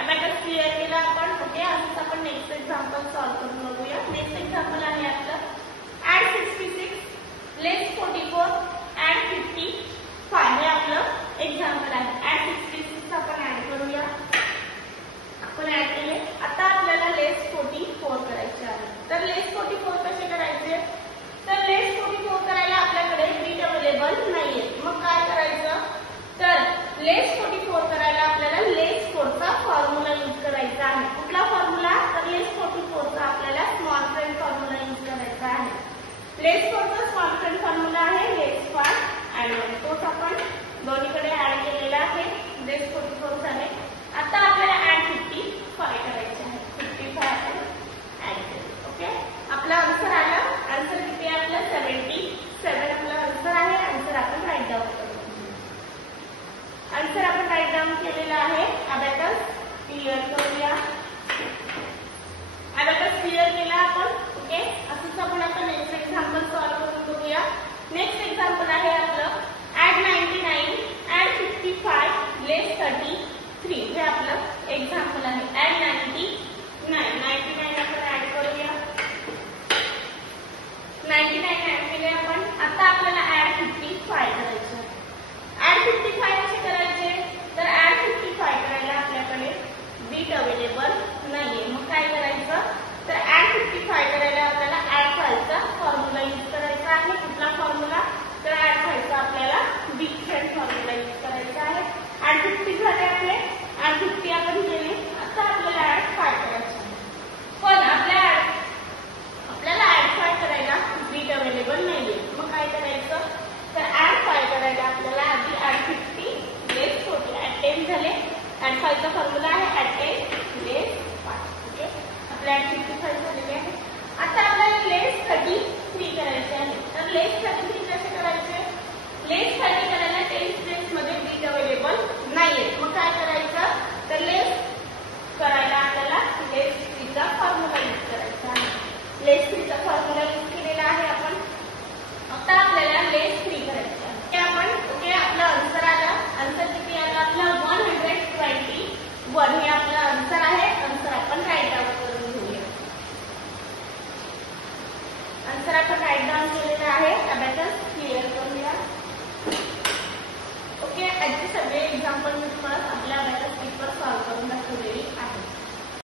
Abacus clear केला आपण. Okay, आता आपण नेक्स्ट एक्झाम्पल सॉल्व करून बघूया. नेक्स्ट एक्झाम्पल आहे आपलं ऍड 66 लेस 44 ऍड 55 हे आपलं एक्झाम्पल आहे. ऍड 66 आपण ऍड करूया. आपण ऍड केले. आता आपल्याला लेस 44 करायचे आहे. तर लेस 44 कसे करायचे? तर लेस 44 करायला आपल्याकडे बीट अवेलेबल नाहीये. मग काय करायचं? तर लेस 44 करायला आपल्याला लेस 4 चा फॉर्म्युला यूज करायचा आहे. कुठला फॉर्म्युला? तर लेस 44 चा आपल्याला स्मॉल फ्रेंड फॉर्म्युला यूज करायचा आहे. लेस 4 चा स्मॉल फ्रेंड फॉर्म्युला आहे लेस 5 ऍड 1. तोच आपण दोन्हीकडे ऍड केलेला आहे. लेस 44 झाले. आता आपल्याला ऍड 55 करायचे आहे. 55 आपण ऍड केले. ओके, आपला आन्सर आला. आन्सर किती आहे आपला? 77 आपला आन्सर आहे. आन्सर आपण राईट डाऊन करू. आन्सर आपण राईट डाऊन केलेला आहे. अबॅकस क्लिअर करूया. अबॅकस क्लिअर केला आपण. ओके, असंच आपण आता नेक्स्ट एक्झाम्पल सॉल्व करून बघूया. नेक्स्ट एक्झाम्पल आहे आपलं ऍड 99 ऍड 55 लेस 33 हे आपलं एक्झाम्पल आहे. ऍड 99 आपण ऍड करूया. 99 ऍड केले आपण. आता आपल्याला ऍड 55 करायचं. ऍड 55 कसे करायचे? तर ऍड 55 करायला आपल्याकडे बीट अवेलेबल नाहीये. मग काय करायचं? तर ऍड 55 करायला आपल्याला ऍड 5 चा फॉर्म्युला यूज करायचा आहे. कुठला फॉर्म्युला? तर ऍड 5 चा आपल्याला बीट फ्रेंड फॉर्म्युला यूज करायचा आहे. ऍड 50 झाले आपले. ऍड 50 आपण केले. आता आपल्याला ऍड 5 करायचं आहे. पण आपल्याला ऍड 5 करायला बीट अवेलेबल नाहीये. मग काय करायचं? तर ऍड 5 करायला आपल्याला आधी ऍड 50 लेस 40 ऍड 10 झाले. ऍड 5 चा फॉर्म्युला आहे ऍड 10 लेस 5. ओके, आपल्या ऍड 55 झालेले आहे. आता आपल्याला लेस 33 करायचे आहे. तर लेस 33 कसे करायचे? लेस 30 करायला 10 स्पेस मध्ये बीट अवेलेबल नाहीये. मग काय करायचं? तर लेस करायला आपल्याला लेस 3 चा फॉर्म्युला यूज करायचा आहे. लेस 3 चा फॉर्म्युला यूज केलेला आहे आपण. आता आपल्याला लेस 3 करायचं आहे. ते आपण ओके, आपला आन्सर आला. आन्सर किती आला आपला? 121 हे आपला आन्सर आहे. आन्सर आपण राईट डाऊन करून घेऊया. आन्सर आपण राईट डाऊन केलेला आहे. अबॅकस क्लिअर करूया. ओके, याचे सगळे एक्झाम्पल मी तुम्हाला आपल्या अबॅकस पेपर सॉल्व करून दाखवलेली आहे.